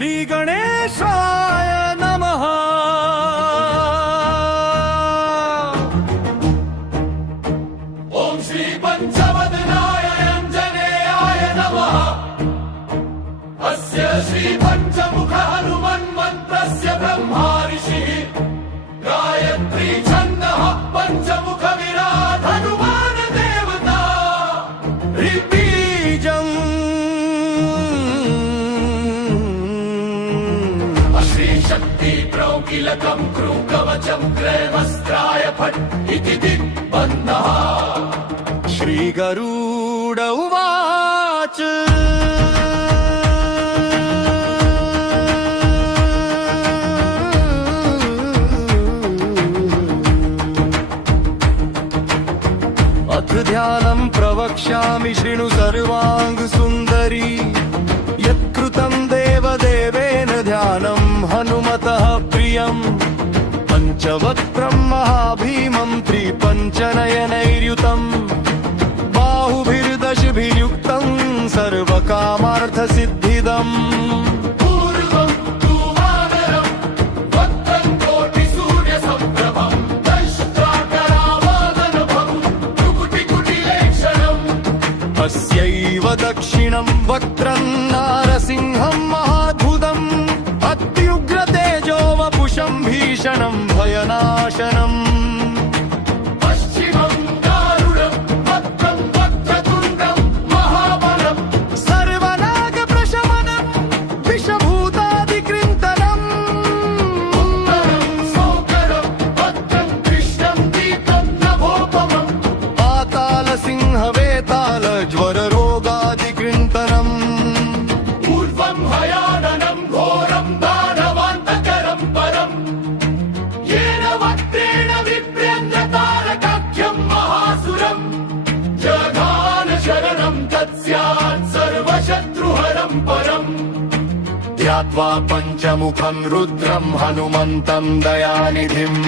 श्री गणेशाय नमः। ओम श्री पंचवदनाय अंजनेयाय नमः। अस्य श्री पंचमुख हनुमन्मन्त्रस्य ब्रह्मा ऋषिः गायत्री छन्दः पंचमुख विराट हनुमान देवता ऋबीजम् श्री शक्ति प्रौकिलकं क्रूकवचं क्रयवस्त्राय फट् इति दिग्बन्धः। श्री गरुड उवाच अथ ध्यानं प्रवक्ष्यामि शृणु सर्वांग सुन्दरी। यत्कृतं देवदेवेन ध्यानं हनुमतः प्रियम्। पञ्चवक्त्रं महाभीमं त्रिपञ्चनयनैर्युतम् बाहुभिर्दशभिर्युक्तं सर्वकामार्थसिद्धिदम्। पूर्वं तु वानरं वक्त्रं कोटिसूर्यसम्प्रभं दंष्ट्राकरावादनभं भ्रुकुटिकुटिलेक्षणम्। अस्यैव दक्षिणं वक्त्रं नारसिंहं महाद्भुतम् अत्युग्रतेजो वपुषं भीषणं भयनाशनम्। पश्चिमं गारुडं वक्त्रं वक्रतुण्डं महाबलं सर्वनागप्रशमनं विषभूतादिकृन्तनम्। उत्तरं सौकरं वक्त्रं कृष्णं दीपं नभोपमम्। पातालसिंहवेतालज्वररोगादिकृन्तनम्। पूर्वं हयाननं घोरं दानवान्तकरं परम् येन वक्त्रेण विप्रेन्द्रतारकाख्यं महासुरम् जघान शरणं तत्स्यात् सर्वशत्रुहरं परम्। ध्यात्वा पञ्चमुखं रुद्रं हनुमन्तं दयानिधिम्।